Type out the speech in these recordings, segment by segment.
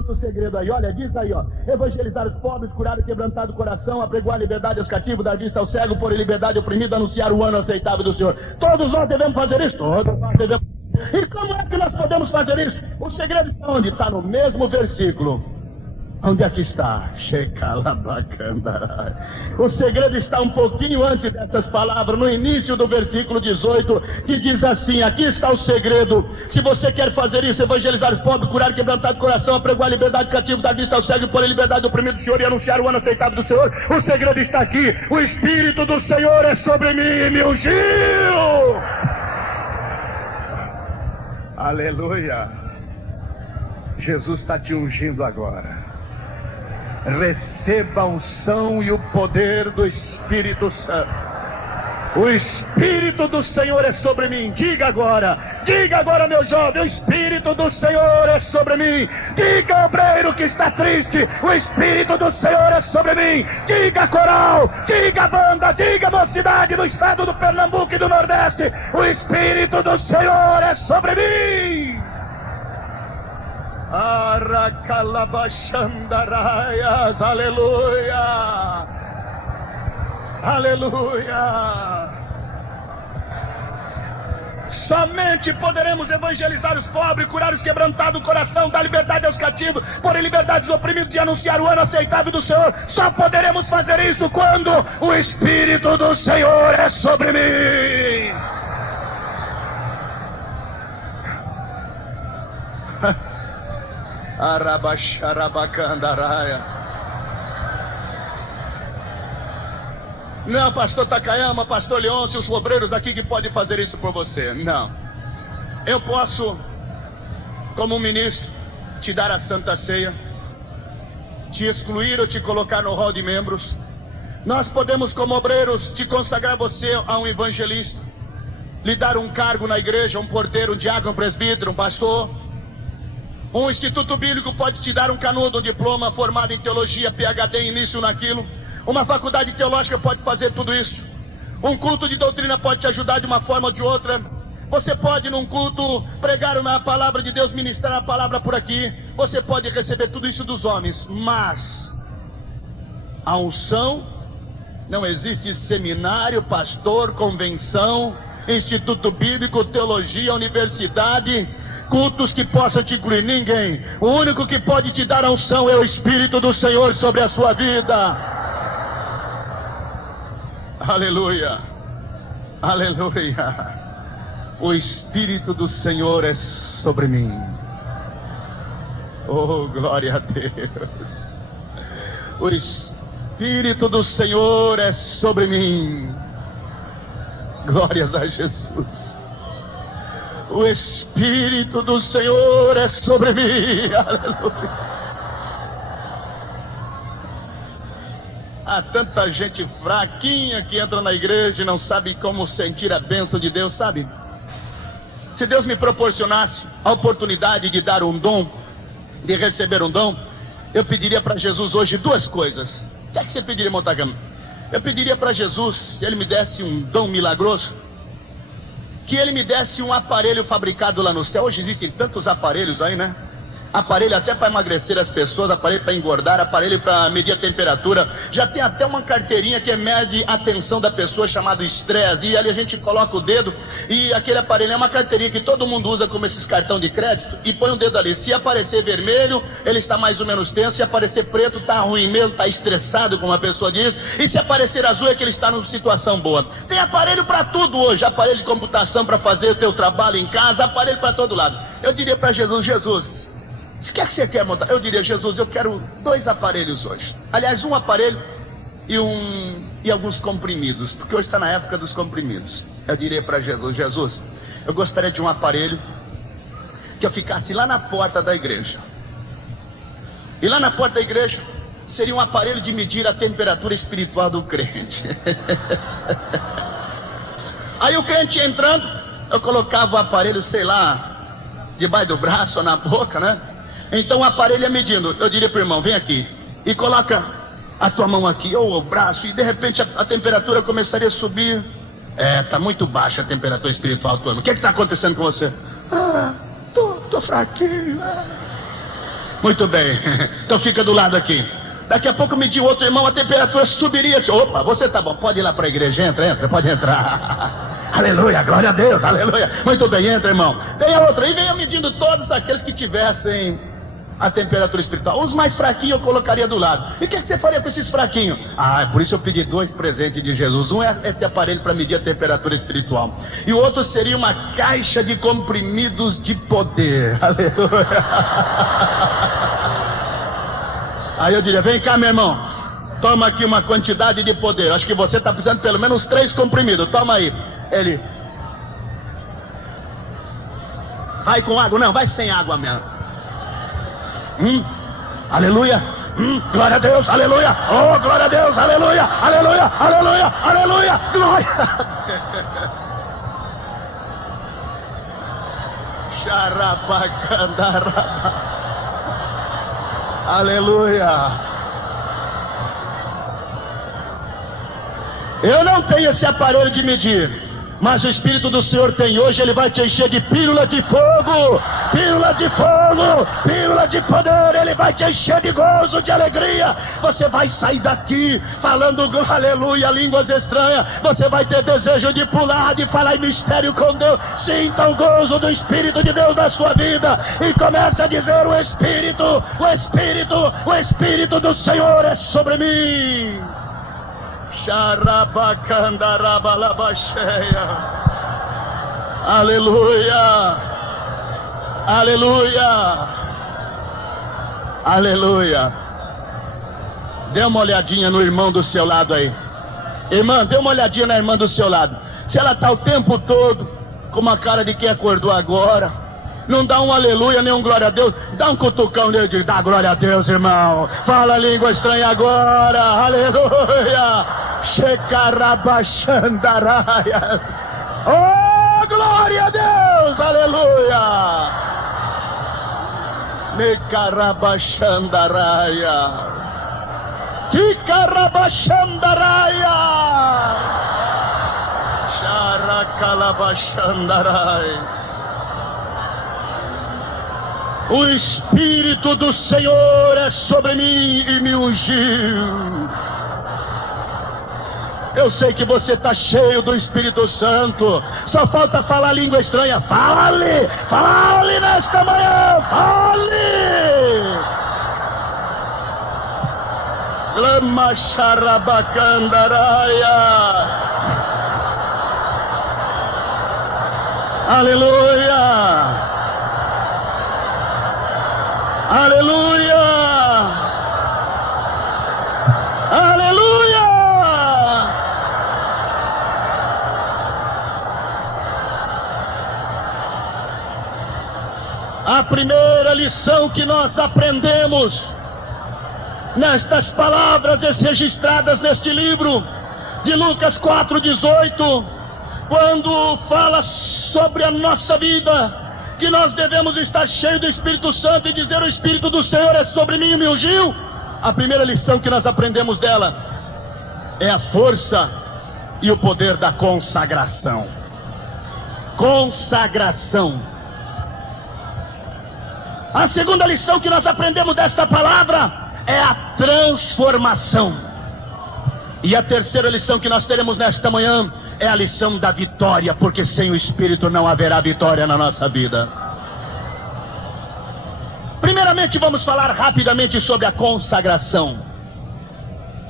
outro segredo aí, olha, diz aí, ó. Evangelizar os pobres, curar o quebrantado coração, apregoar a liberdade aos cativos, dar vista ao cego, pôr em liberdade ao oprimido, anunciar o ano aceitável do Senhor. Todos nós devemos fazer isso? Todos nós devemos. E como é que nós podemos fazer isso? O segredo está onde? Está no mesmo versículo. Onde é que está? O segredo está um pouquinho antes dessas palavras, no início do versículo 18, que diz assim: aqui está o segredo. Se você quer fazer isso, evangelizar os pobres, curar quebrantado coração, apregoar a liberdade cativo, dar vista ao cego, pôr em liberdade o oprimido do Senhor e anunciar o ano aceitável do Senhor, o segredo está aqui. O Espírito do Senhor é sobre mim e me ungiu. Aleluia. Jesus está te ungindo agora. Receba a unção e o poder do Espírito Santo. O Espírito do Senhor é sobre mim. Diga agora, meu jovem: o Espírito do Senhor é sobre mim. Diga, obreiro que está triste: o Espírito do Senhor é sobre mim. Diga, coral, diga, banda, diga, mocidade do estado do Pernambuco e do Nordeste: o Espírito do Senhor é sobre mim. Aracalabachandaraias, aleluia, aleluia. Somente poderemos evangelizar os pobres, curar os quebrantados do coração, dar liberdade aos cativos, pôr em liberdade os oprimidos e anunciar o ano aceitável do Senhor. Só poderemos fazer isso quando o Espírito do Senhor é sobre mim. Arabaxarabacandaraia. Não, pastor Takayama, pastor Leôncio, os obreiros aqui que podem fazer isso por você. Não. Eu posso, como ministro, te dar a Santa Ceia, te excluir ou te colocar no hall de membros. Nós podemos, como obreiros, te consagrar você a um evangelista, lhe dar um cargo na igreja, um porteiro, um diácono, um presbítero, um pastor. Um instituto bíblico pode te dar um canudo, um diploma formado em teologia, PhD em nisso, naquilo. Uma faculdade teológica pode fazer tudo isso. Um culto de doutrina pode te ajudar de uma forma ou de outra. Você pode, num culto, pregar uma palavra de Deus, ministrar a palavra por aqui. Você pode receber tudo isso dos homens. Mas a unção, não existe seminário, pastor, convenção, instituto bíblico, teologia, universidade, cultos que possam te incluir. Ninguém. O único que pode te dar a unção é o Espírito do Senhor sobre a sua vida. Aleluia, aleluia. O Espírito do Senhor é sobre mim. Oh, glória a Deus. O Espírito do Senhor é sobre mim. Glórias a Jesus. O Espírito do Senhor é sobre mim. Aleluia. Há tanta gente fraquinha que entra na igreja e não sabe como sentir a bênção de Deus, sabe? Se Deus me proporcionasse a oportunidade de dar um dom, de receber um dom, eu pediria para Jesus hoje duas coisas. O que é que você pediria, Montagama? Eu pediria para Jesus, se Ele me desse um dom milagroso, que Ele me desse um aparelho fabricado lá no céu. Hoje existem tantos aparelhos aí, né? Aparelho até para emagrecer as pessoas, aparelho para engordar, aparelho para medir a temperatura. Já tem até uma carteirinha que mede a tensão da pessoa, chamado estresse. E ali a gente coloca o dedo e aquele aparelho é uma carteirinha que todo mundo usa como esses cartão de crédito. E põe o dedo ali. Se aparecer vermelho, ele está mais ou menos tenso. Se aparecer preto, está ruim mesmo, está estressado, como a pessoa diz. E se aparecer azul, é que ele está numa situação boa. Tem aparelho para tudo hoje. Aparelho de computação para fazer o teu trabalho em casa. Aparelho para todo lado. Eu diria para Jesus: Jesus, o que é que você quer montar? Eu diria: Jesus, eu quero 2 aparelhos hoje. Aliás, um aparelho e alguns comprimidos, porque hoje está na época dos comprimidos. Eu diria para Jesus: Jesus, eu gostaria de um aparelho que eu ficasse lá na porta da igreja. E lá na porta da igreja seria um aparelho de medir a temperatura espiritual do crente. Aí o crente entrando, eu colocava o aparelho, sei lá, debaixo do braço ou na boca, né? Então o aparelho ia medindo. Eu diria para o irmão: vem aqui e coloca a tua mão aqui, ou o braço, e de repente a temperatura começaria a subir. Está muito baixa a temperatura espiritual, turma. O que está acontecendo com você? Tô fraquinho. Muito bem. Então fica do lado aqui. Daqui a pouco mediu outro irmão, a temperatura subiria. Opa, você tá bom, pode ir lá para a igreja, entra, pode entrar. Aleluia, glória a Deus, aleluia. Muito bem, entra, irmão. Venha outro, e venha medindo todos aqueles que tivessem a temperatura espiritual. Os mais fraquinhos eu colocaria do lado. E o que você faria com esses fraquinhos? Por isso eu pedi 2 presentes de Jesus. Um é esse aparelho para medir a temperatura espiritual, e o outro seria uma caixa de comprimidos de poder. Aleluia. Aí eu diria, vem cá, meu irmão, toma aqui uma quantidade de poder. Acho que você está precisando de pelo menos 3 comprimidos. Toma aí. Ele: vai com água? Não, vai sem água mesmo. Aleluia. Glória a Deus, aleluia. Oh, glória a Deus, aleluia, aleluia, aleluia, aleluia, glória. Xarabacandaraba. Aleluia. Eu não tenho esse aparelho de medir, mas o Espírito do Senhor tem. Hoje Ele vai te encher de pílula de fogo, pílula de fogo, pílula de poder. Ele vai te encher de gozo, de alegria. Você vai sair daqui falando aleluia, línguas estranhas. Você vai ter desejo de pular, de falar em mistério com Deus. Sinta o gozo do Espírito de Deus na sua vida e comece a dizer: o Espírito, o Espírito, o Espírito do Senhor é sobre mim. Xarabacandarabalabasheia. Aleluia, aleluia, aleluia. Dê uma olhadinha no irmão do seu lado aí. Irmã, dê uma olhadinha na irmã do seu lado. Se ela está o tempo todo com uma cara de quem acordou agora, não dá um aleluia, nem um glória a Deus. Dá um cutucão nele de dá glória a Deus, irmão. Fala língua estranha agora, aleluia. Shekarabachandaraias. Oh, glória a Deus, aleluia. Mekarabachandaraia. Tikarabachandaraia. Charakalabachandarais. O Espírito do Senhor é sobre mim e me ungiu. Eu sei que você está cheio do Espírito Santo. Só falta falar língua estranha. Fale, fale nesta manhã, fale. Lama xarabacandaraia. Aleluia. Aleluia! Aleluia! A primeira lição que nós aprendemos nestas palavras registradas neste livro de Lucas 4:18, quando fala sobre a nossa vida, que nós devemos estar cheios do Espírito Santo e dizer: o Espírito do Senhor é sobre mim e me ungiu. A primeira lição que nós aprendemos dela é a força e o poder da consagração. Consagração. A segunda lição que nós aprendemos desta palavra é a transformação. E a terceira lição que nós teremos nesta manhã é a lição da vitória, porque sem o Espírito não haverá vitória na nossa vida. Primeiramente, vamos falar rapidamente sobre a consagração.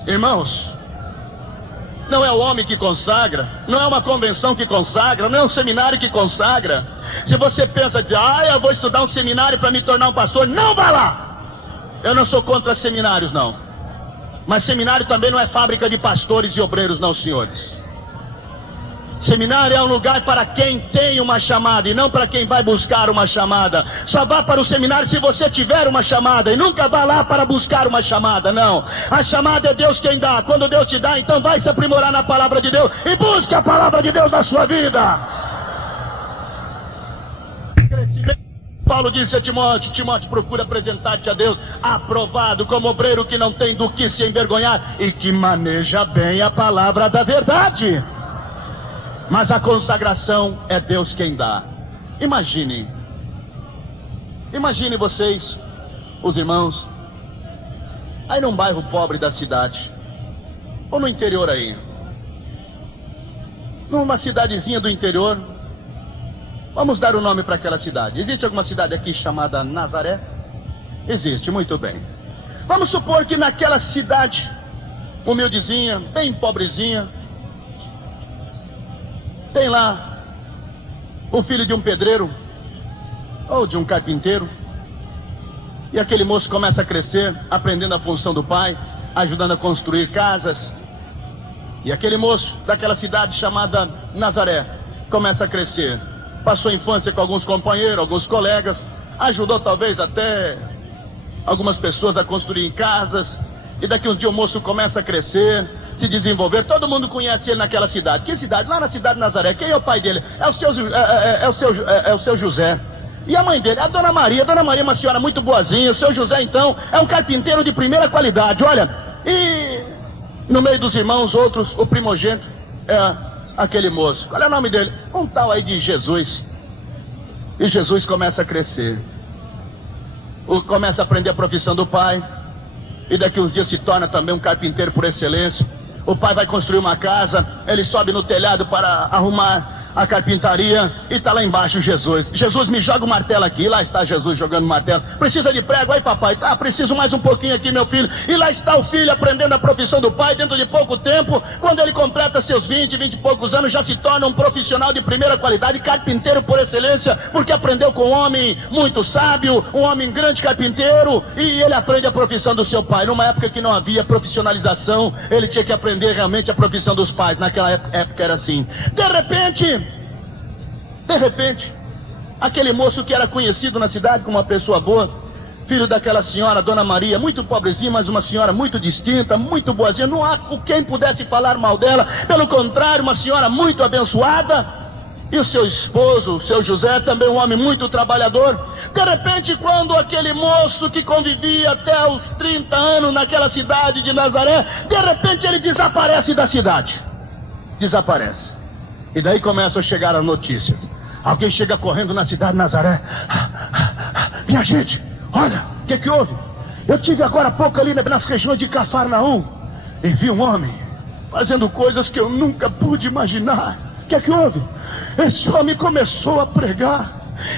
Irmãos, não é o homem que consagra, não é uma convenção que consagra, não é um seminário que consagra. Se você pensa de eu vou estudar um seminário para me tornar um pastor, não vá lá. Eu não sou contra seminários, não. Mas seminário também não é fábrica de pastores e obreiros, não, senhores. Seminário é um lugar para quem tem uma chamada e não para quem vai buscar uma chamada. Só vá para o seminário se você tiver uma chamada, e nunca vá lá para buscar uma chamada, não. A chamada é Deus quem dá. Quando Deus te dá, então vai se aprimorar na palavra de Deus e busque a palavra de Deus na sua vida. Paulo disse a Timóteo: Timóteo, procura apresentar-te a Deus aprovado, como obreiro que não tem do que se envergonhar e que maneja bem a palavra da verdade. Mas a consagração é Deus quem dá. Imagine vocês os irmãos, aí num bairro pobre da cidade, ou no interior aí, numa cidadezinha do interior, vamos dar o nome para aquela cidade. Existe alguma cidade aqui chamada Nazaré? Existe, muito bem. Vamos supor que naquela cidade, humildezinha, bem pobrezinha, tem lá o filho de um pedreiro, ou de um carpinteiro, e aquele moço começa a crescer, aprendendo a função do pai, ajudando a construir casas. E aquele moço daquela cidade chamada Nazaré começa a crescer, passou a infância com alguns companheiros, alguns colegas, ajudou talvez até algumas pessoas a construir casas. E daqui uns dias o moço começa a crescer, se desenvolver. Todo mundo conhece ele naquela cidade. Que cidade? Lá na cidade de Nazaré. Quem é o pai dele? É o seu José. E a mãe dele? A Dona Maria. A Dona Maria é uma senhora muito boazinha. O seu José, então, é um carpinteiro de primeira qualidade. Olha, e no meio dos irmãos, outros, o primogênito é aquele moço. Qual é o nome dele? Um tal aí de Jesus. E Jesus começa a crescer. Começa a aprender a profissão do pai. E daqui uns dias se torna também um carpinteiro por excelência. O pai vai construir uma casa, ele sobe no telhado para arrumar a carpintaria, e está lá embaixo Jesus. Jesus, me joga o martelo aqui. E lá está Jesus jogando o martelo. Precisa de prego aí, papai? Tá, preciso mais um pouquinho aqui, meu filho. E lá está o filho aprendendo a profissão do pai. Dentro de pouco tempo, quando ele completa seus 20 e poucos anos, já se torna um profissional de primeira qualidade, carpinteiro por excelência, porque aprendeu com um homem muito sábio, um homem grande carpinteiro, e ele aprende a profissão do seu pai. Numa época que não havia profissionalização, ele tinha que aprender realmente a profissão dos pais. Naquela época era assim. De repente, aquele moço que era conhecido na cidade como uma pessoa boa, filho daquela senhora, Dona Maria, muito pobrezinha, mas uma senhora muito distinta, muito boazinha, não há quem pudesse falar mal dela, pelo contrário, uma senhora muito abençoada, e o seu esposo, o seu José, também um homem muito trabalhador. De repente, quando aquele moço que convivia até os 30 anos naquela cidade de Nazaré, de repente ele desaparece da cidade, desaparece, e daí começam a chegar as notícias. Alguém chega correndo na cidade de Nazaré. Minha gente, olha, o que houve? Eu tive agora há pouco ali nas regiões de Cafarnaum e vi um homem fazendo coisas que eu nunca pude imaginar. O que houve? Esse homem começou a pregar,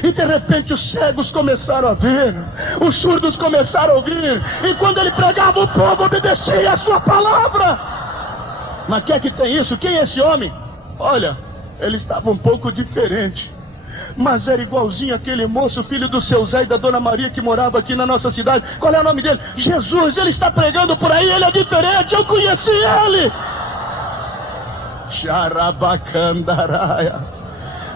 e de repente os cegos começaram a ver, os surdos começaram a ouvir, e quando ele pregava, o povo obedecia a sua palavra. Mas que tem isso? Quem é esse homem? Olha, ele estava um pouco diferente, mas era igualzinho aquele moço, filho do seu Zé e da Dona Maria, que morava aqui na nossa cidade. Qual é o nome dele? Jesus. Ele está pregando por aí, ele é diferente, eu conheci ele. Xarabacandaraia.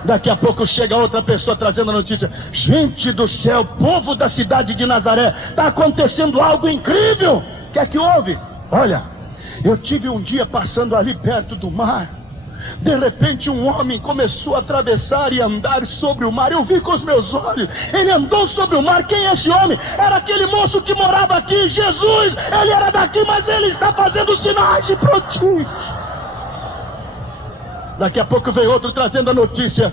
Daqui a pouco chega outra pessoa trazendo a notícia. Gente do céu, povo da cidade de Nazaré, está acontecendo algo incrível. O que houve? Olha, eu tive um dia passando ali perto do mar. De repente um homem começou a atravessar e andar sobre o mar. Eu vi com os meus olhos, ele andou sobre o mar. Quem é esse homem? Era aquele moço que morava aqui, Jesus. Ele era daqui, mas ele está fazendo sinais e prodígios. Daqui a pouco veio outro trazendo a notícia.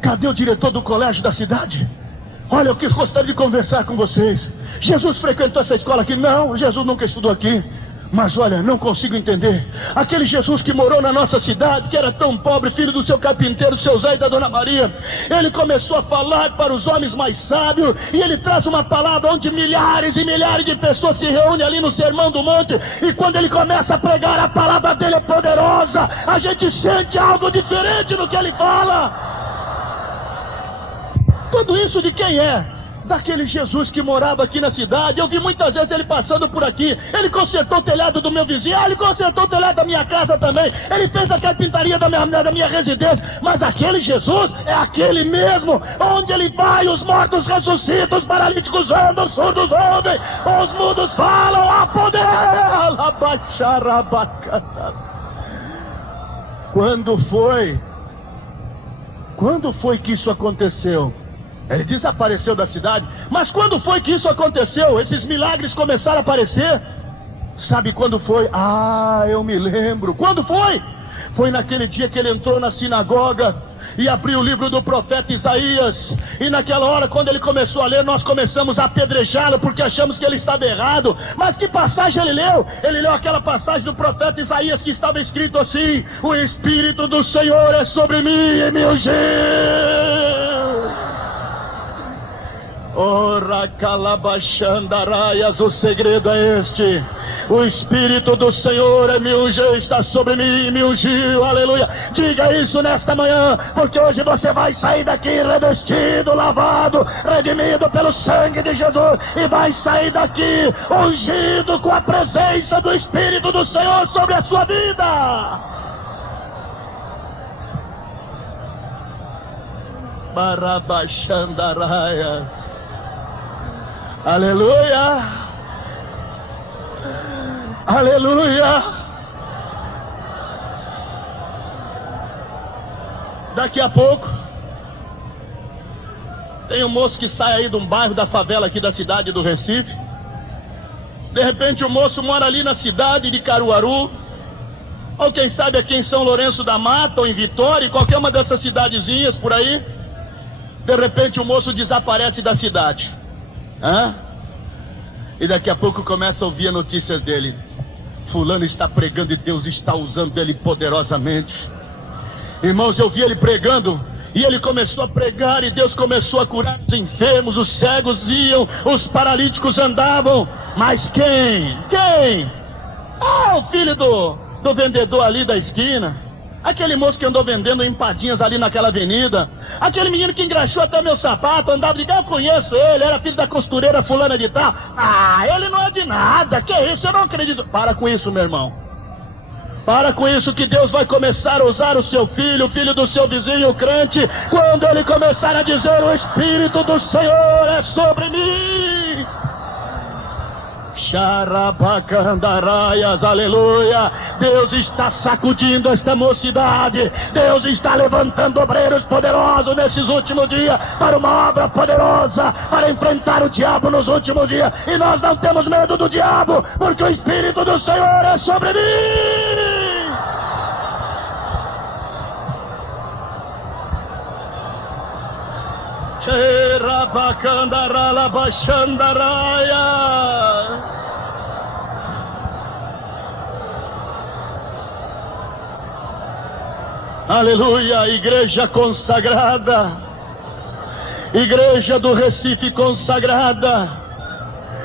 Cadê o diretor do colégio da cidade? Olha, eu gostaria de conversar com vocês. Jesus frequentou essa escola aqui? Não, Jesus nunca estudou aqui. Mas olha, não consigo entender. Aquele Jesus que morou na nossa cidade, que era tão pobre, filho do seu carpinteiro, seu Zé e da Dona Maria, ele começou a falar para os homens mais sábios, e ele traz uma palavra onde milhares e milhares de pessoas se reúnem ali no Sermão do Monte, e quando ele começa a pregar, a palavra dele é poderosa, a gente sente algo diferente no que ele fala. Tudo isso de quem é? Daquele Jesus que morava aqui na cidade. Eu vi muitas vezes ele passando por aqui. Ele consertou o telhado do meu vizinho. Ele consertou o telhado da minha casa também. Ele fez a carpintaria da minha residência. Mas aquele Jesus é aquele mesmo. Onde ele vai, os mortos ressuscitam, os paralíticos andam, os surdos ouvem, os mudos falam. A poder. Quando foi que isso aconteceu? Ele desapareceu da cidade. Mas quando foi que isso aconteceu? Esses milagres começaram a aparecer. Sabe quando foi? Ah, eu me lembro. Quando foi? Foi naquele dia que ele entrou na sinagoga e abriu o livro do profeta Isaías, e naquela hora, quando ele começou a ler, nós começamos a apedrejá-lo, porque achamos que ele estava errado. Mas que passagem ele leu? Ele leu aquela passagem do profeta Isaías, que estava escrito assim: o Espírito do Senhor é sobre mim e me ungiu. Ora calabachandaraias, o segredo é este: o Espírito do Senhor me ungiu, está sobre mim e me ungiu, aleluia. Diga isso nesta manhã, porque hoje você vai sair daqui revestido, lavado, redimido pelo sangue de Jesus, e vai sair daqui ungido com a presença do Espírito do Senhor sobre a sua vida. Barabachandaraias, aleluia. Aleluia! Daqui a pouco tem um moço que sai aí de um bairro da favela aqui da cidade do Recife. De repente o moço mora ali na cidade de Caruaru, ou quem sabe aqui em São Lourenço da Mata, ou em Vitória, qualquer uma dessas cidadezinhas por aí. De repente o moço desaparece da cidade. E daqui a pouco começa a ouvir a notícia dele: fulano está pregando e Deus está usando ele poderosamente. Irmãos, eu vi ele pregando, e ele começou a pregar, e Deus começou a curar os enfermos, os cegos iam, os paralíticos andavam. Mas quem? O filho do vendedor ali da esquina, aquele moço que andou vendendo empadinhas ali naquela avenida, aquele menino que engraxou até meu sapato, andava de cá, eu conheço ele, era filho da costureira fulana de tal. Ele não é de nada, que isso, eu não acredito. Para com isso, meu irmão. Para com isso, que Deus vai começar a usar o seu filho, o filho do seu vizinho, o crente, quando ele começar a dizer: o Espírito do Senhor é sobre mim. Xarabacandaraias, aleluia. Deus está sacudindo esta mocidade. Deus está levantando obreiros poderosos nesses últimos dias para uma obra poderosa, para enfrentar o diabo nos últimos dias. E nós não temos medo do diabo, porque o Espírito do Senhor é sobre mim. Xerabacandaralabaxandaraia. Aleluia, igreja consagrada, igreja do Recife consagrada,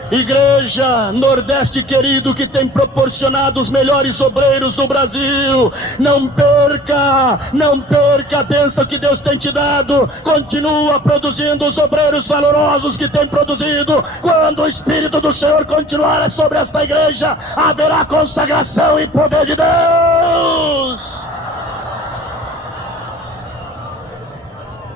igreja Nordeste querido, que tem proporcionado os melhores obreiros do Brasil. Não perca a bênção que Deus tem te dado. Continua produzindo os obreiros valorosos que tem produzido. Quando o Espírito do Senhor continuar sobre esta igreja, haverá consagração e poder de Deus.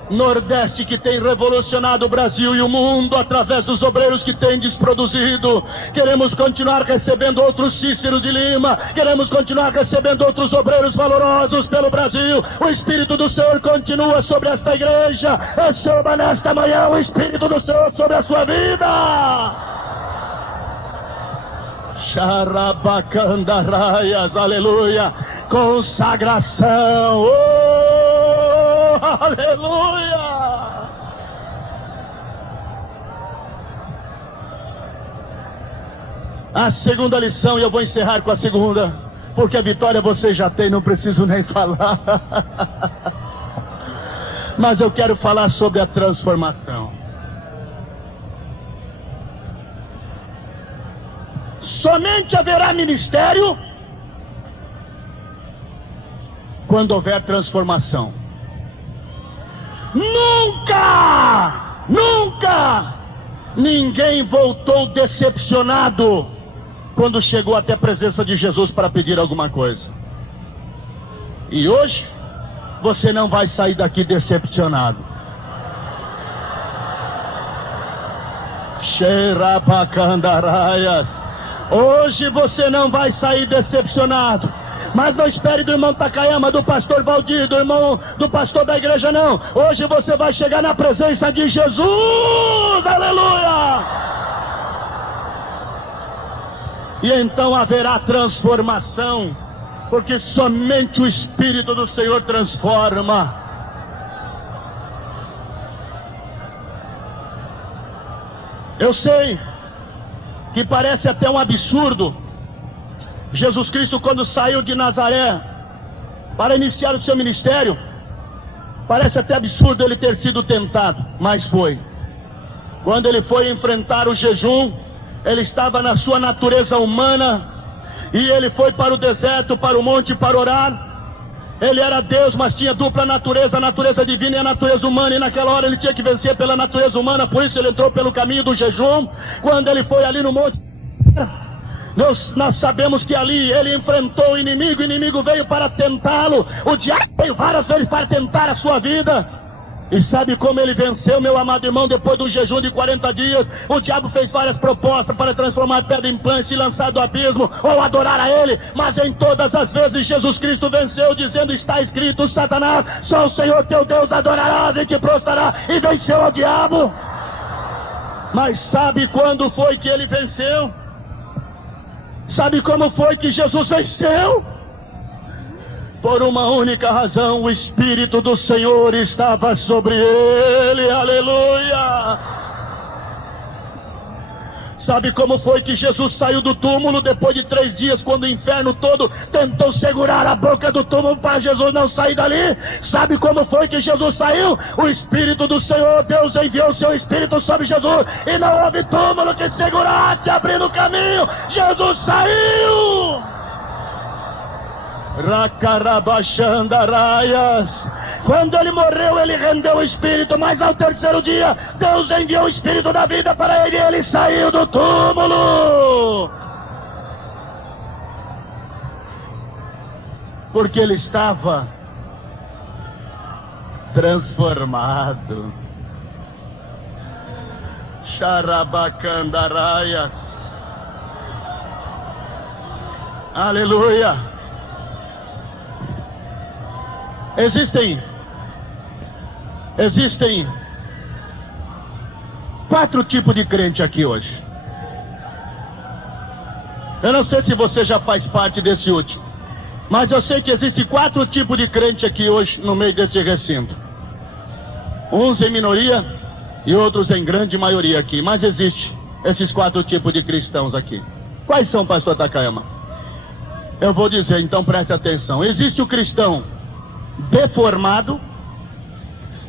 Nordeste que tem revolucionado o Brasil e o mundo através dos obreiros que tem desproduzido. Queremos continuar recebendo outros Cíceros de Lima, queremos continuar recebendo outros obreiros valorosos pelo Brasil. O Espírito do Senhor continua sobre esta igreja. Receba nesta manhã o Espírito do Senhor sobre a sua vida. Xarabacandaraias, aleluia. Consagração, aleluia. A segunda lição, e eu vou encerrar com a segunda, porque a vitória você já tem, não preciso nem falar. Mas eu quero falar sobre a transformação. Somente haverá ministério quando houver transformação. Nunca ninguém voltou decepcionado quando chegou até a presença de Jesus para pedir alguma coisa. E hoje você não vai sair daqui decepcionado. Xerabacandaraias. Hoje você não vai sair decepcionado. Mas não espere do irmão Takayama, do pastor Valdir, do irmão do pastor da igreja, não. Hoje você vai chegar na presença de Jesus, aleluia! E então haverá transformação, porque somente o Espírito do Senhor transforma. Eu sei que parece até um absurdo. Jesus Cristo, quando saiu de Nazaré para iniciar o seu ministério, parece até absurdo ele ter sido tentado, mas foi. Quando ele foi enfrentar o jejum, ele estava na sua natureza humana, e ele foi para o deserto, para o monte, para orar. Ele era Deus, mas tinha dupla natureza, a natureza divina e a natureza humana, e naquela hora ele tinha que vencer pela natureza humana, por isso ele entrou pelo caminho do jejum. Quando ele foi ali no monte, nós sabemos que ali ele enfrentou o inimigo veio para tentá-lo, o diabo veio várias vezes para tentar a sua vida. E sabe como ele venceu, meu amado irmão? Depois do jejum de 40 dias, o diabo fez várias propostas para transformar a pedra em pão e se lançar do abismo, ou adorar a ele, mas em todas as vezes Jesus Cristo venceu, dizendo: está escrito, Satanás, só o Senhor teu Deus adorarás e te prostrará, e venceu o diabo. Mas sabe quando foi que ele venceu? Sabe como foi que Jesus venceu? Por uma única razão: o Espírito do Senhor estava sobre ele, aleluia! Sabe como foi que Jesus saiu do túmulo depois de 3 dias, quando o inferno todo tentou segurar a boca do túmulo para Jesus não sair dali? Sabe como foi que Jesus saiu? O Espírito do Senhor, Deus enviou o seu Espírito sobre Jesus, e não houve túmulo que segurasse, abrindo o caminho. Jesus saiu! Racarabachandaraias. Quando ele morreu, ele rendeu o Espírito, mas ao 3º dia, Deus enviou o Espírito da vida para ele, e ele saiu do túmulo. Porque ele estava transformado. Xarabacandaraias. Aleluia. Existem 4 tipos de crente aqui hoje. Eu não sei se você já faz parte desse último, mas eu sei que existem 4 tipos de crente aqui hoje no meio desse recinto. Uns em minoria e outros em grande maioria aqui, mas existe esses 4 tipos de cristãos aqui. Quais são, pastor Takayama? Eu vou dizer, então preste atenção. Existe o cristão deformado,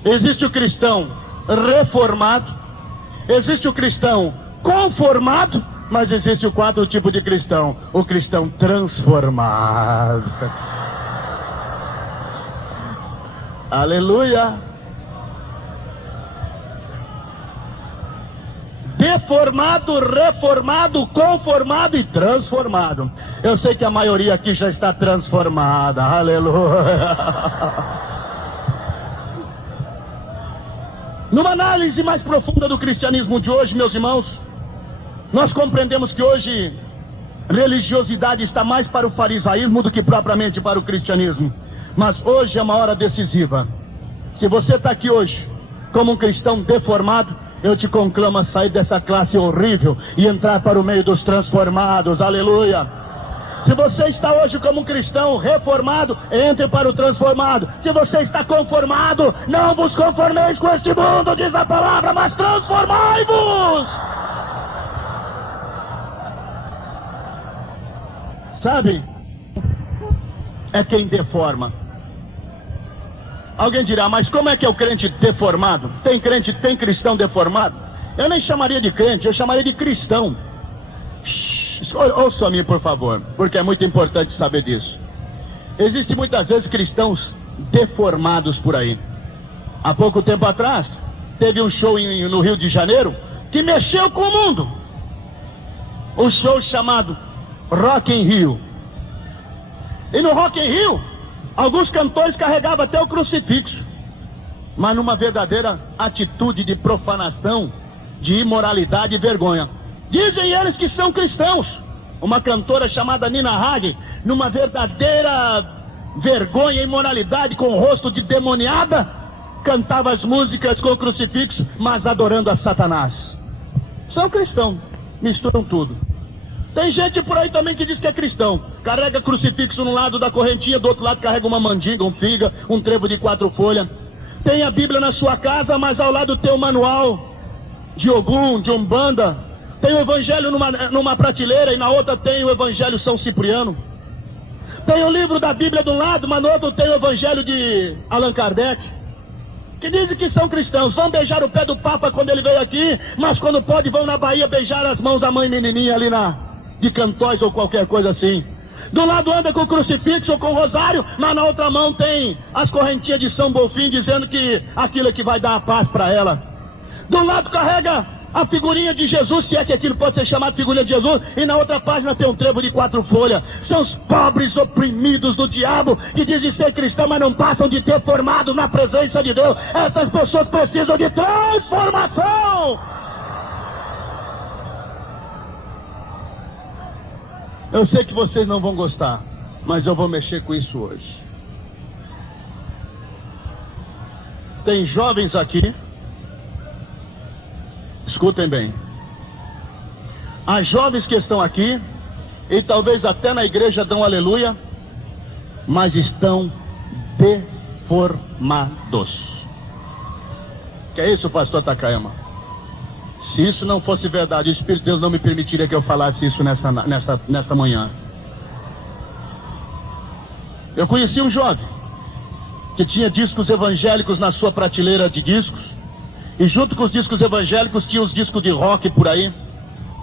existe o cristão reformado, existe o cristão conformado, mas existe o 4 tipos de cristão: o cristão transformado. Aleluia. Deformado, reformado, conformado e transformado. Eu sei que a maioria aqui já está transformada. Aleluia. Numa análise mais profunda do cristianismo de hoje, meus irmãos, nós compreendemos que hoje religiosidade está mais para o farisaísmo do que propriamente para o cristianismo. Mas hoje é uma hora decisiva. Se você está aqui hoje como um cristão deformado, eu te conclamo a sair dessa classe horrível e entrar para o meio dos transformados. Aleluia. Se você está hoje como um cristão reformado, entre para o transformado. Se você está conformado, não vos conformeis com este mundo, diz a palavra, mas transformai-vos. Sabe? É quem deforma. Alguém dirá: mas como é que é o crente deformado? Tem cristão deformado? Eu nem chamaria de crente, eu chamaria de cristão. Ouça a mim, por favor, porque é muito importante saber disso. Existem muitas vezes cristãos deformados por aí. Há pouco tempo atrás, teve um show no Rio de Janeiro que mexeu com o mundo. Um show chamado Rock in Rio. E no Rock in Rio, alguns cantores carregavam até o crucifixo, mas numa verdadeira atitude de profanação, de imoralidade e vergonha. Dizem eles que são cristãos. Uma cantora chamada Nina Hagen, numa verdadeira vergonha e imoralidade, com o rosto de demoniada, cantava as músicas com o crucifixo, mas adorando a Satanás. São cristãos, misturam tudo. Tem gente por aí também que diz que é cristão, carrega crucifixo num lado da correntinha, do outro lado carrega uma mandinga, um figa, um trevo de 4 folhas. Tem a Bíblia na sua casa, mas ao lado tem o manual de Ogum, de Umbanda. Tem o evangelho numa prateleira e na outra tem o evangelho São Cipriano. Tem o livro da Bíblia de um lado, mas no outro tem o evangelho de Allan Kardec, que dizem que são cristãos. Vão beijar o pé do Papa quando ele veio aqui, mas quando pode vão na Bahia beijar as mãos da mãe menininha ali de Cantóis ou qualquer coisa assim. Do lado anda com o crucifixo ou com o rosário, mas na outra mão tem as correntinhas de São Bonfim dizendo que aquilo é que vai dar a paz para ela. Do lado carrega a figurinha de Jesus, se é que aquilo pode ser chamado figurinha de Jesus, e na outra página tem um trevo de 4 folhas. São os pobres oprimidos do diabo, que dizem ser cristão, mas não passam de ter formados na presença de Deus. Essas pessoas precisam de transformação. Eu sei que vocês não vão gostar, mas eu vou mexer com isso hoje. Tem jovens aqui, escutem bem. Há jovens que estão aqui, e talvez até na igreja dão aleluia, mas estão deformados. Que é isso, pastor Takayama? Se isso não fosse verdade, o Espírito de Deus não me permitiria que eu falasse isso nesta manhã. Eu conheci um jovem que tinha discos evangélicos na sua prateleira de discos, e junto com os discos evangélicos tinha os discos de rock por aí,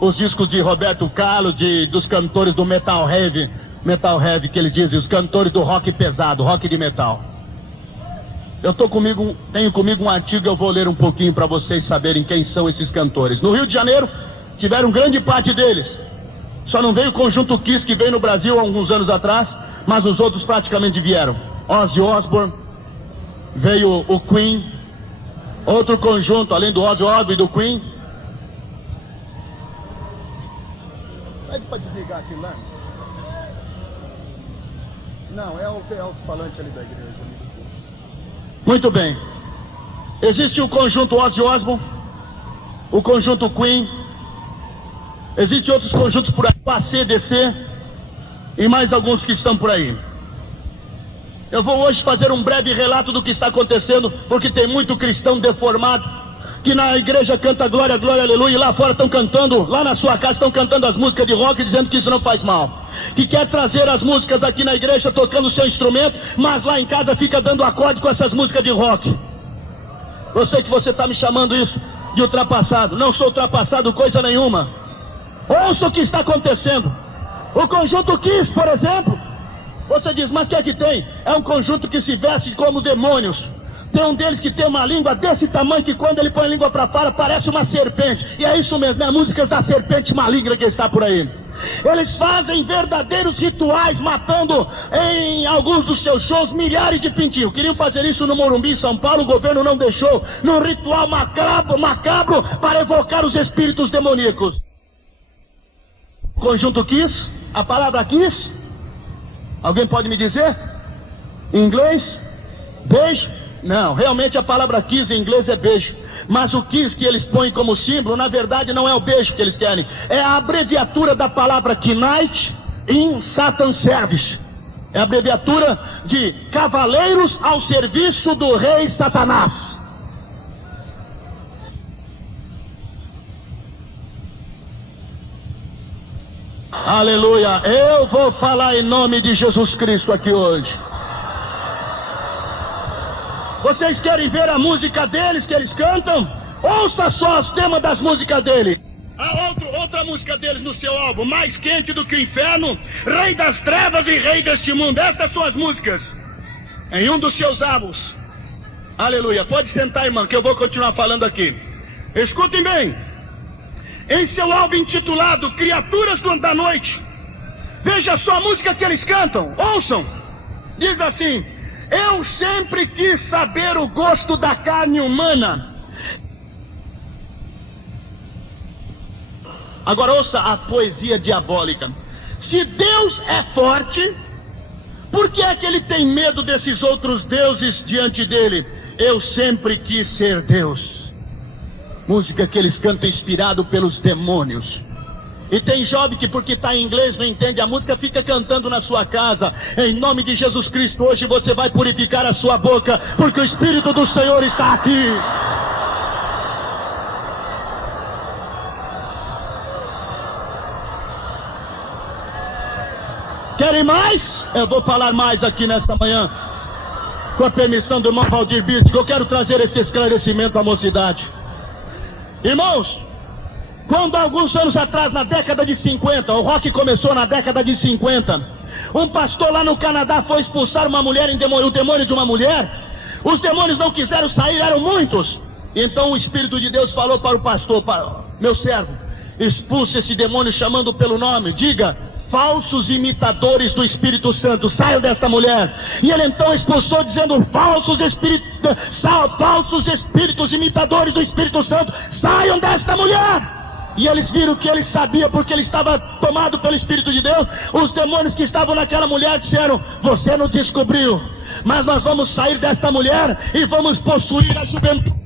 os discos de Roberto Carlos, dos cantores do metal heavy que eles dizem, os cantores do rock pesado, rock de metal. Tenho comigo um artigo, eu vou ler um pouquinho para vocês saberem quem são esses cantores. No Rio de Janeiro, tiveram grande parte deles. Só não veio o Conjunto Kiss, que veio no Brasil há alguns anos atrás, mas os outros praticamente vieram. Ozzy Osbourne, veio o Queen, outro conjunto, além do Ozzy Osbourne e do Queen. Pede para desligar aquilo lá. Não, é o falante ali da igreja. Muito bem. Existe o conjunto Ozzy Osbourne, o conjunto Queen, existem outros conjuntos por aí, ACDC e mais alguns que estão por aí. Eu vou hoje fazer um breve relato do que está acontecendo, porque tem muito cristão deformado, que na igreja canta glória, glória, aleluia, e lá fora estão cantando, lá na sua casa estão cantando as músicas de rock, dizendo que isso não faz mal. Que quer trazer as músicas aqui na igreja tocando o seu instrumento, mas lá em casa fica dando acorde com essas músicas de rock. Eu sei que você está me chamando isso de ultrapassado. Não sou ultrapassado coisa nenhuma. Ouça o que está acontecendo. O conjunto Kiss, por exemplo, você diz, mas o que é que tem? É um conjunto que se veste como demônios. Tem um deles que tem uma língua desse tamanho que quando ele põe a língua para fora parece uma serpente. E é isso mesmo, é a música da serpente maligna que está por aí. Eles fazem verdadeiros rituais, matando em alguns dos seus shows milhares de pintinhos. Queriam fazer isso no Morumbi, em São Paulo, o governo não deixou, num ritual macabro para evocar os espíritos demoníacos. Conjunto Kiss, a palavra Kiss, alguém pode me dizer? Em inglês? Beijo? Não, realmente a palavra Kiss em inglês é beijo. Mas o Kiss que eles põem como símbolo, na verdade não é o beijo que eles querem. É a abreviatura da palavra Knight in Satan Service. É a abreviatura de Cavaleiros ao Serviço do Rei Satanás. Aleluia. Eu vou falar em nome de Jesus Cristo aqui hoje. Vocês querem ver a música deles que eles cantam? Ouça só os temas das músicas deles. Há outra música deles no seu álbum, Mais Quente do que o Inferno, Rei das Trevas e Rei deste Mundo. Estas são as músicas em um dos seus álbuns. Aleluia. Pode sentar, irmão, que eu vou continuar falando aqui. Escutem bem. Em seu álbum intitulado Criaturas da Noite, veja só a música que eles cantam. Ouçam. Diz assim: eu sempre quis saber o gosto da carne humana. Agora ouça a poesia diabólica. Se Deus é forte, por que é que ele tem medo desses outros deuses diante dele? Eu sempre quis ser Deus. Música que eles cantam inspirado pelos demônios. E tem jovem que porque está em inglês não entende a música, fica cantando na sua casa. Em nome de Jesus Cristo, hoje você vai purificar a sua boca, porque o Espírito do Senhor está aqui. Querem mais? Eu vou falar mais aqui nesta manhã. Com a permissão do irmão Valdir Bispo, eu quero trazer esse esclarecimento à mocidade. Irmãos, quando alguns anos atrás, na década de 50, o rock começou na década de 50, um pastor lá no Canadá foi expulsar uma mulher, o demônio de uma mulher. Os demônios não quiseram sair, eram muitos. Então o Espírito de Deus falou para o pastor: meu servo, expulse esse demônio chamando pelo nome, diga: falsos imitadores do Espírito Santo, saiam desta mulher. E ele então expulsou dizendo: falsos espíritos imitadores do Espírito Santo, saiam desta mulher. E eles viram que ele sabia, porque ele estava tomado pelo Espírito de Deus. Os demônios que estavam naquela mulher disseram: você não descobriu, mas nós vamos sair desta mulher e vamos possuir a juventude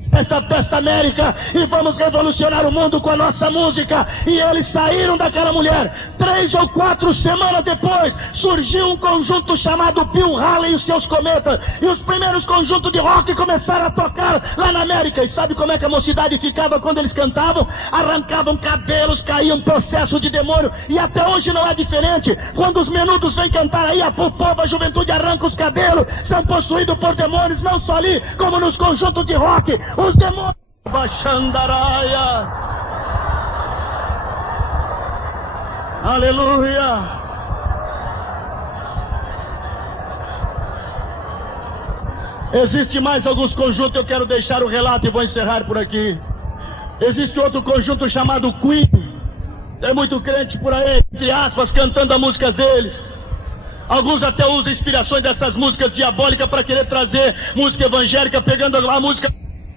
desta América, e vamos revolucionar o mundo com a nossa música. E eles saíram daquela mulher. 3 ou 4 semanas depois, surgiu um conjunto chamado Bill Haley e os seus Cometas, e os primeiros conjuntos de rock começaram a tocar lá na América. E sabe como é que a mocidade ficava quando eles cantavam? Arrancavam cabelos, caíam processo de demônio. E até hoje não é diferente. Quando os menudos vêm cantar aí, o povo, a juventude arranca os cabelos, são possuídos por demônios, não só ali, como nos conjuntos de rock. Os demônios Baixandaraia. Aleluia. Existe mais alguns conjuntos, eu quero deixar o relato e vou encerrar por aqui. Existe outro conjunto chamado Queen. Tem muito crente por aí, entre aspas, cantando as músicas deles. Alguns até usam inspirações dessas músicas diabólicas para querer trazer música evangélica, pegando a música,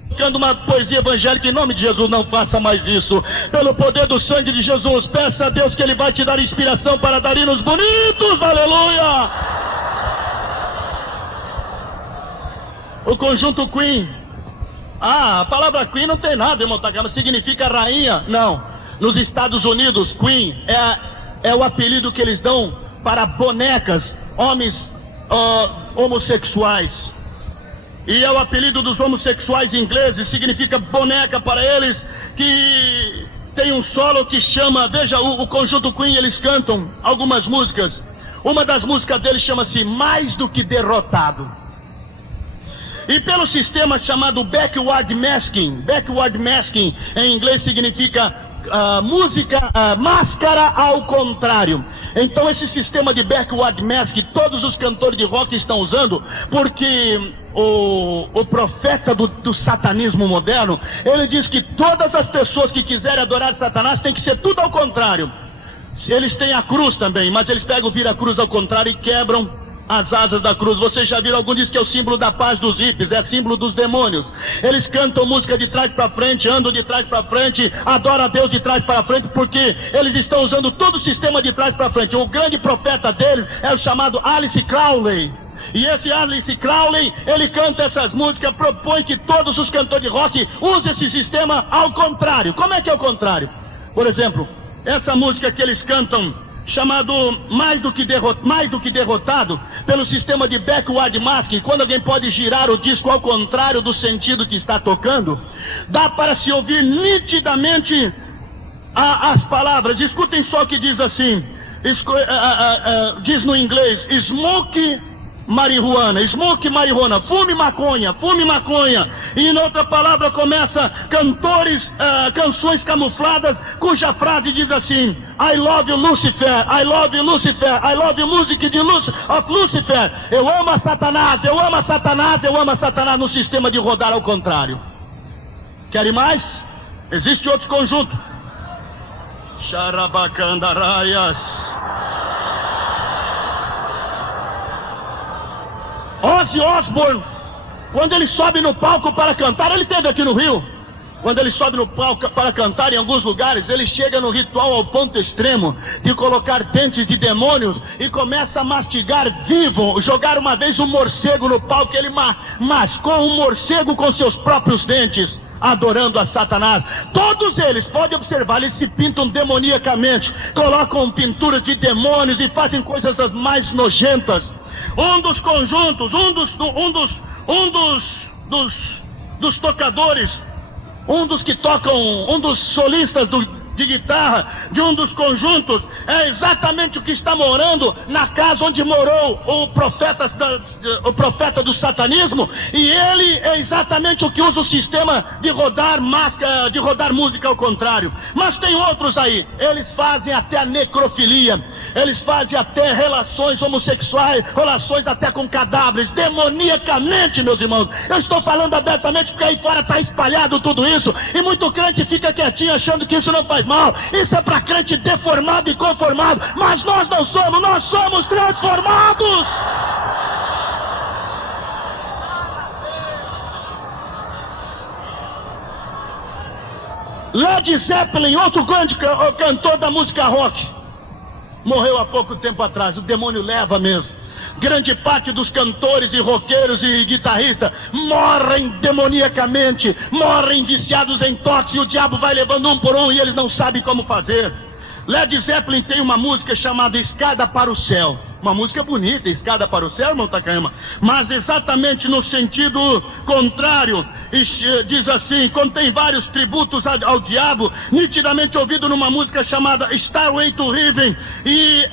tocando uma poesia evangélica. Em nome de Jesus, não faça mais isso. Pelo poder do sangue de Jesus, peça a Deus que Ele vai te dar inspiração para dar hinos bonitos. Aleluia! O conjunto Queen. A palavra Queen não tem nada, irmão Takama, significa rainha. Não. Nos Estados Unidos, Queen é o apelido que eles dão para bonecas, homens homossexuais. E é o apelido dos homossexuais ingleses, significa boneca para eles, que tem um solo que chama, veja, o conjunto Queen, eles cantam algumas músicas. Uma das músicas deles chama-se Mais do que Derrotado. E pelo sistema chamado Backward Masking em inglês significa máscara ao contrário. Então esse sistema de backward mask, todos os cantores de rock estão usando, porque o profeta do satanismo moderno, ele diz que todas as pessoas que quiserem adorar Satanás tem que ser tudo ao contrário. Eles têm a cruz também, mas eles pegam o vira-cruz ao contrário e quebram as asas da cruz. Vocês já viram, algum diz que é o símbolo da paz dos hippies, é símbolo dos demônios. Eles cantam música de trás para frente, andam de trás para frente, adoram a Deus de trás para frente, porque eles estão usando todo o sistema de trás para frente. O grande profeta deles é o chamado Alice Crowley. E esse Alice Crowley, ele canta essas músicas, propõe que todos os cantores de rock usem esse sistema ao contrário. Como é que é o contrário? Por exemplo, essa música que eles cantam, chamado mais do que Derrotado, pelo sistema de backward masking, quando alguém pode girar o disco ao contrário do sentido que está tocando, dá para se ouvir nitidamente as palavras. Escutem só o que diz assim, diz no inglês: smoke marihuana, fume maconha. E em outra palavra começa canções camufladas, cuja frase diz assim: I love you Lucifer, I love you Lucifer, I love you music of Lucifer. Eu amo a Satanás, eu amo a Satanás, eu amo a Satanás, no sistema de rodar ao contrário. Querem mais? Existe outro conjunto. Xarabacandaraias. Ozzy Osbourne, quando ele sobe no palco para cantar, ele teve aqui no Rio, quando ele sobe no palco para cantar em alguns lugares, ele chega no ritual ao ponto extremo de colocar dentes de demônios e começa a mastigar vivo, jogar uma vez um morcego no palco, ele mascou um morcego com seus próprios dentes, adorando a Satanás. Todos eles, pode observar, eles se pintam demoniacamente, colocam pinturas de demônios e fazem coisas das mais nojentas. Um dos conjuntos, dos tocadores, um dos solistas de guitarra de um dos conjuntos é exatamente o que está morando na casa onde morou o profeta do satanismo, e ele é exatamente o que usa o sistema de rodar música ao contrário. Mas tem outros aí, eles fazem até a necrofilia, eles fazem até relações homossexuais, relações até com cadáveres, demoniacamente, meus irmãos. Eu estou falando abertamente porque aí fora está espalhado tudo isso, e muito crente fica quietinho achando que isso não faz mal. Isso é para crente deformado e conformado, mas nós não somos, nós somos transformados. Led Zeppelin, outro grande cantor da música rock, morreu há pouco tempo atrás. O demônio leva mesmo. Grande parte dos cantores e roqueiros e guitarristas morrem demoniacamente, morrem viciados em toque, e o diabo vai levando um por um e eles não sabem como fazer. Led Zeppelin tem uma música chamada Escada para o Céu. Uma música bonita, Escada para o Céu, irmão Takayama. Mas exatamente no sentido contrário, diz assim, contém vários tributos ao diabo, nitidamente ouvido numa música chamada Starway to Heaven. E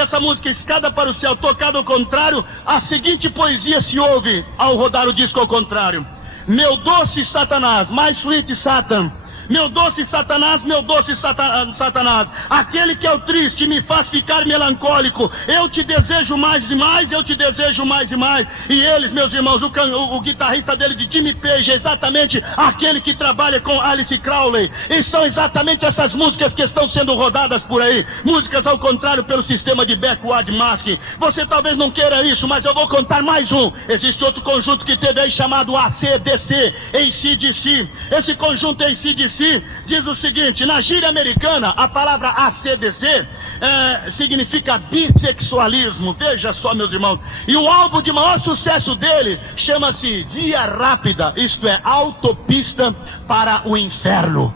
essa música Escada para o Céu, tocada ao contrário, a seguinte poesia se ouve ao rodar o disco ao contrário: meu doce Satanás, my sweet Satan, meu doce Satanás, meu doce Satanás, aquele que é o triste me faz ficar melancólico. Eu te desejo mais e mais, eu te desejo mais e mais. E eles, meus irmãos, o guitarrista dele de Jimmy Page é exatamente aquele que trabalha com Alice Crowley. E são exatamente essas músicas que estão sendo rodadas por aí. Músicas ao contrário pelo sistema de backward masking. Você talvez não queira isso, mas eu vou contar mais um. Existe outro conjunto que teve aí chamado AC/DC, AC/DC. Esse conjunto AC/DC diz o seguinte: na gíria americana, a palavra AC/DC significa bissexualismo. Veja só, meus irmãos. E o álbum de maior sucesso dele chama-se Via Rápida, isto é, autopista para o inferno,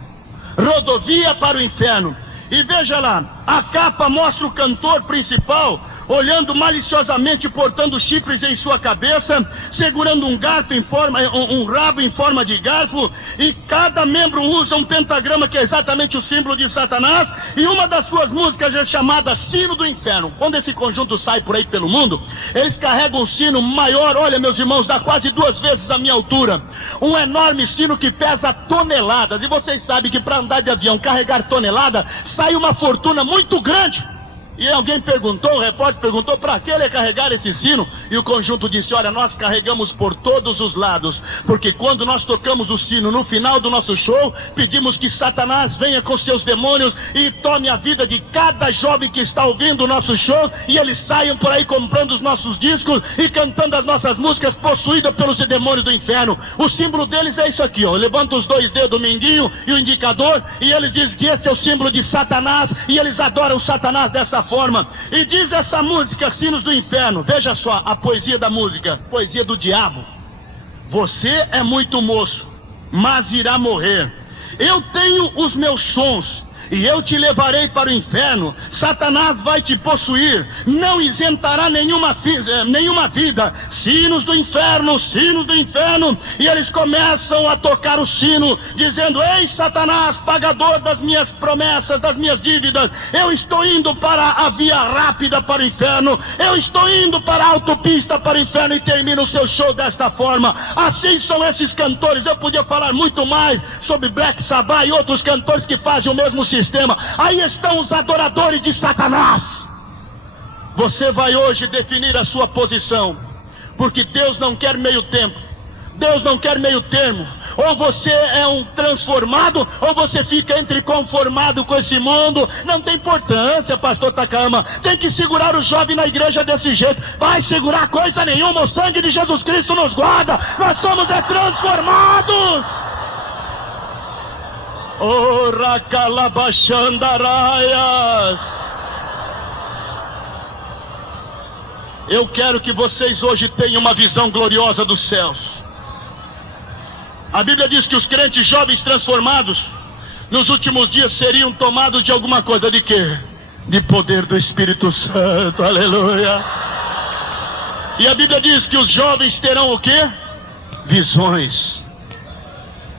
rodovia para o inferno. E veja lá, a capa mostra o cantor principal olhando maliciosamente, portando chifres em sua cabeça, segurando um rabo em forma de garfo, e cada membro usa um pentagrama que é exatamente o símbolo de Satanás, e uma das suas músicas é chamada Sino do Inferno. Quando esse conjunto sai por aí pelo mundo, eles carregam um sino maior, olha, meus irmãos, dá quase 2 vezes a minha altura, um enorme sino que pesa toneladas, e vocês sabem que para andar de avião, carregar tonelada, sai uma fortuna muito grande. E alguém perguntou, o repórter perguntou, para que ele carregar esse sino? E o conjunto disse: olha, nós carregamos por todos os lados, porque quando nós tocamos o sino no final do nosso show, pedimos que Satanás venha com seus demônios e tome a vida de cada jovem que está ouvindo o nosso show, e eles saiam por aí comprando os nossos discos e cantando as nossas músicas, possuídas pelos demônios do inferno. O símbolo deles é isso aqui, ó. Levanta os 2 dedos, o mindinho e o indicador, e eles dizem que esse é o símbolo de Satanás, e eles adoram Satanás dessa forma. E diz essa música, Sinos do Inferno, veja só a poesia da música, poesia do diabo: você é muito moço, mas irá morrer. Eu tenho os meus sons e eu te levarei para o inferno. Satanás vai te possuir, não isentará nenhuma vida. Sinos do inferno, sinos do inferno. E eles começam a tocar o sino, dizendo: ei Satanás, pagador das minhas promessas, das minhas dívidas, eu estou indo para a via rápida para o inferno, eu estou indo para a autopista para o inferno. E termina o seu show desta forma. Assim são esses cantores. Eu podia falar muito mais sobre Black Sabbath e outros cantores que fazem o mesmo sistema. Aí estão os adoradores de Satanás. Você vai hoje definir a sua posição, porque Deus não quer meio tempo, Deus não quer meio termo. Ou você é um transformado, ou você fica entre conformado com esse mundo. Não tem importância, pastor Takayama, tem que segurar o jovem na igreja desse jeito. Vai segurar coisa nenhuma, o sangue de Jesus Cristo nos guarda. Nós somos transformados. Ora calabachandaraias. Eu quero que vocês hoje tenham uma visão gloriosa dos céus. A Bíblia diz que os crentes jovens transformados nos últimos dias seriam tomados de alguma coisa. De quê? De poder do Espírito Santo, aleluia. E a Bíblia diz que os jovens terão o quê? Visões.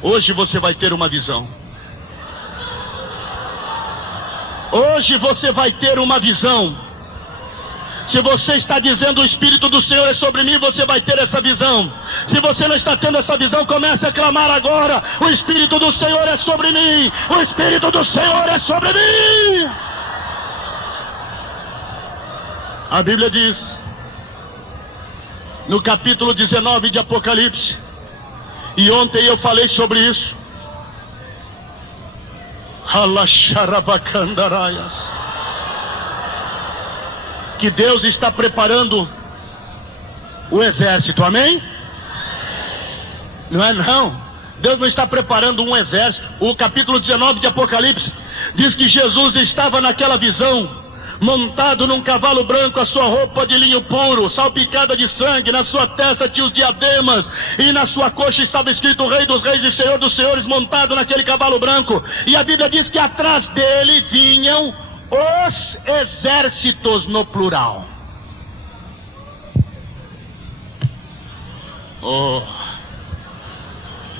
Hoje você vai ter uma visão. Hoje você vai ter uma visão. Se você está dizendo o Espírito do Senhor é sobre mim, você vai ter essa visão. Se você não está tendo essa visão, comece a clamar agora: o Espírito do Senhor é sobre mim, o Espírito do Senhor é sobre mim. A Bíblia diz, no capítulo 19 de Apocalipse, e ontem eu falei sobre isso, que Deus está preparando o exército, amém? Não é não, Deus não está preparando um exército. O capítulo 19 de Apocalipse diz que Jesus estava naquela visão, montado num cavalo branco, a sua roupa de linho puro, salpicada de sangue, na sua testa tinha os diademas, e na sua coxa estava escrito o Rei dos Reis e Senhor dos Senhores, montado naquele cavalo branco. E a Bíblia diz que atrás dele vinham os exércitos no plural.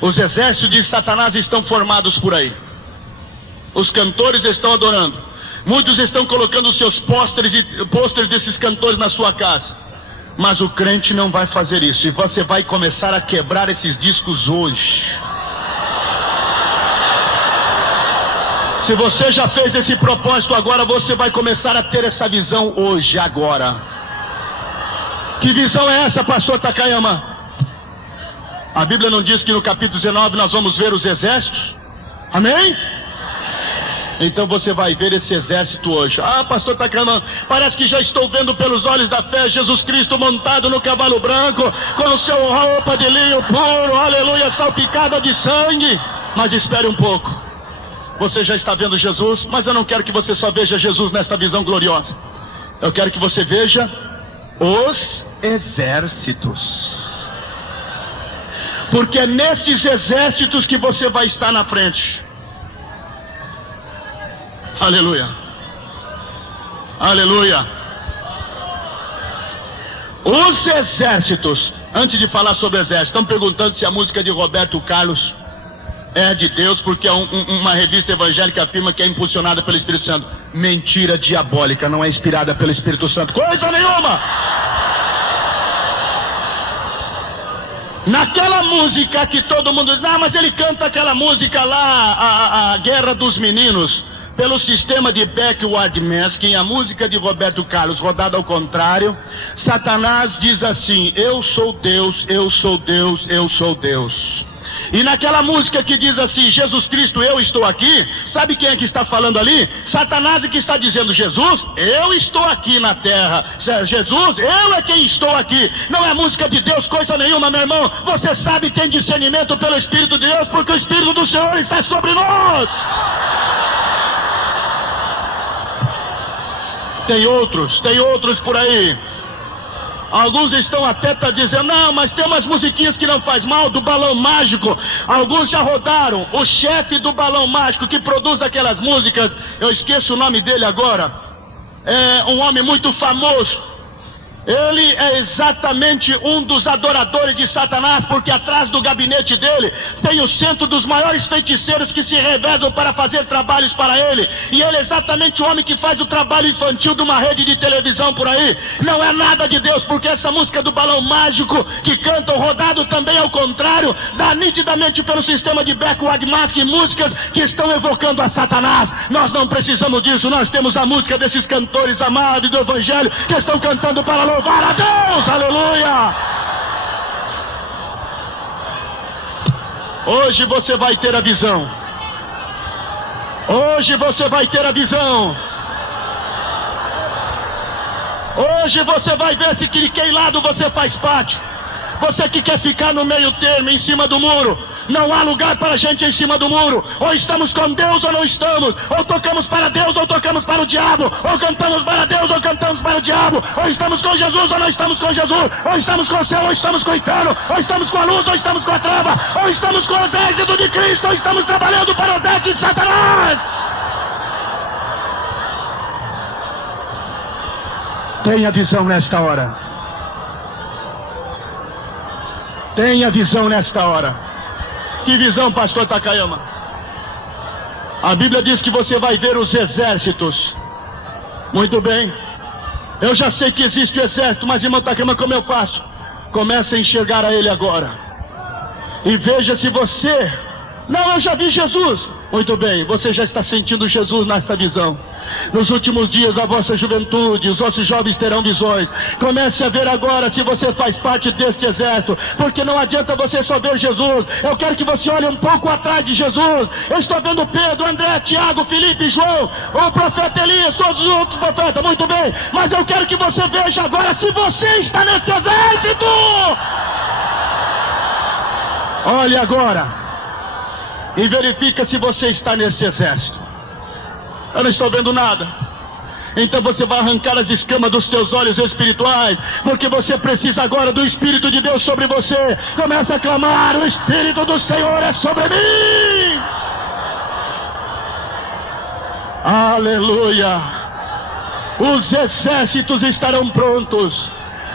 Os exércitos de Satanás estão formados por aí. Os cantores estão adorando. Muitos estão colocando os seus pôsteres desses cantores na sua casa. Mas o crente não vai fazer isso. E você vai começar a quebrar esses discos hoje. Se você já fez esse propósito agora, você vai começar a ter essa visão hoje, agora. Que visão é essa, pastor Takayama? A Bíblia não diz que no capítulo 19 nós vamos ver os exércitos? Amém? Então você vai ver esse exército hoje. Ah, pastor Takayama, parece que já estou vendo pelos olhos da fé Jesus Cristo montado no cavalo branco, com o seu roupa de linho puro, aleluia, salpicada de sangue. Mas espere um pouco. Você já está vendo Jesus, mas eu não quero que você só veja Jesus nesta visão gloriosa. Eu quero que você veja os exércitos. Porque é nesses exércitos que você vai estar na frente. Aleluia. Aleluia. Os exércitos. Antes de falar sobre exército, estão perguntando se a música de Roberto Carlos é de Deus, porque é uma revista evangélica afirma que é impulsionada pelo Espírito Santo. Mentira diabólica, não é inspirada pelo Espírito Santo, coisa nenhuma. Naquela música que todo mundo diz, mas ele canta aquela música lá, a Guerra dos Meninos, pelo sistema de backward masking, a música de Roberto Carlos rodada ao contrário. Satanás diz assim: eu sou Deus, eu sou Deus, eu sou Deus. E naquela música que diz assim, Jesus Cristo, eu estou aqui, sabe quem é que está falando ali? Satanás é que está dizendo, Jesus, eu estou aqui na terra. Jesus, eu é quem estou aqui. Não é música de Deus, coisa nenhuma, meu irmão. Você sabe, tem discernimento pelo Espírito de Deus, porque o Espírito do Senhor está sobre nós. Tem outros por aí. Alguns estão até dizendo, não, mas tem umas musiquinhas que não faz mal, do Balão Mágico. Alguns já rodaram. O chefe do Balão Mágico que produz aquelas músicas, eu esqueço o nome dele agora, é um homem muito famoso. Ele é exatamente um dos adoradores de Satanás, porque atrás do gabinete dele tem o centro dos maiores feiticeiros que se revezam para fazer trabalhos para ele. E ele é exatamente o homem que faz o trabalho infantil de uma rede de televisão por aí. Não é nada de Deus, porque essa música do Balão Mágico, que cantam rodado também ao contrário, dá nitidamente pelo sistema de backward masking músicas que estão evocando a Satanás. Nós não precisamos disso, nós temos a música desses cantores amados do Evangelho que estão cantando para louvar a Deus, aleluia. Hoje você vai ter a visão. Hoje você vai ter a visão. Hoje você vai ver se de que lado você faz parte. Você que quer ficar no meio termo, em cima do muro, não há lugar para a gente em cima do muro. Ou estamos com Deus ou não estamos. Ou tocamos para Deus ou tocamos para o diabo. Ou cantamos para Deus ou cantamos para o diabo. Ou estamos com Jesus ou não estamos com Jesus. Ou estamos com o céu ou estamos com o inferno. Ou estamos com a luz ou estamos com a treva. Ou estamos com o exército de Cristo ou estamos trabalhando para o exército de Satanás. Tenha visão nesta hora. Tenha visão nesta hora. Que visão, pastor Takayama? A Bíblia diz que você vai ver os exércitos. Muito bem. Eu já sei que existe o exército, mas irmão Takema, como eu faço? Comece a enxergar a ele agora. E veja se você... Não, eu já vi Jesus. Muito bem, você já está sentindo Jesus nessa visão. Nos últimos dias a vossa juventude, os vossos jovens terão visões. Comece a ver agora se você faz parte deste exército, porque não adianta você só ver Jesus. Eu quero que você olhe um pouco atrás de Jesus. Eu estou vendo Pedro, André, Tiago, Felipe, João, o profeta Elias, todos os outros profetas. Muito bem, mas eu quero que você veja agora se você está nesse exército. Olhe agora e verifica se você está nesse exército. Eu não estou vendo nada. Então você vai arrancar as escamas dos teus olhos espirituais, porque você precisa agora do Espírito de Deus sobre você. Comece a clamar: o Espírito do Senhor é sobre mim. Aleluia. Os exércitos estarão prontos.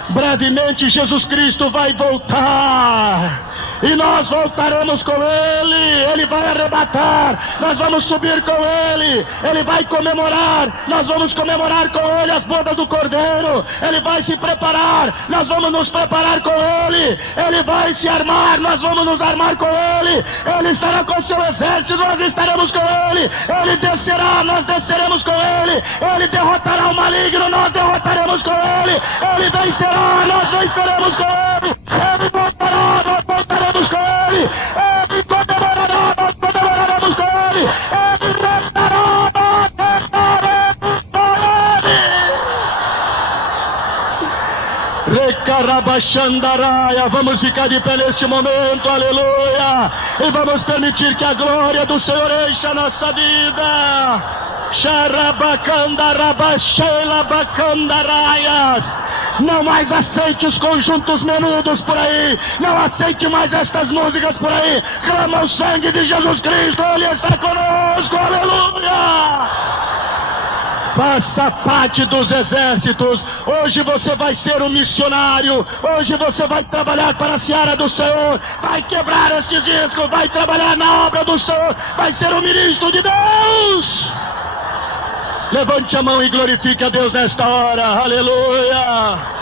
Brevemente Jesus Cristo vai voltar. E nós voltaremos com Ele. Ele vai arrebatar. Nós vamos subir com Ele. Ele vai comemorar. Nós vamos comemorar com Ele as bodas do Cordeiro. Ele vai se preparar. Nós vamos nos preparar com Ele. Ele vai se armar. Nós vamos nos armar com Ele. Ele estará com seu exército. Nós estaremos com Ele. Ele descerá. Nós desceremos com Ele. Ele derrotará o maligno. Nós derrotaremos com Ele. Ele vencerá. Nós venceremos com Ele. Ele voltará. Nós voltaremos com Ele. Ele comemorará. Nós comemoraremos com Ele. Ele reinará. Nós reinaremos com Ele. Recarabachandaraia. Vamos ficar de pé neste momento. Aleluia. E vamos permitir que a glória do Senhor encha a nossa vida. Xarabacandarabachelabacandaraia. Não mais aceite os conjuntos menudos por aí. Não aceite mais estas músicas por aí. Clama o sangue de Jesus Cristo. Ele está conosco. Aleluia. Faça parte dos exércitos. Hoje você vai ser um missionário. Hoje você vai trabalhar para a seara do Senhor. Vai quebrar estes discos. Vai trabalhar na obra do Senhor. Vai ser um ministro de Deus. Levante a mão e glorifique a Deus nesta hora. Aleluia.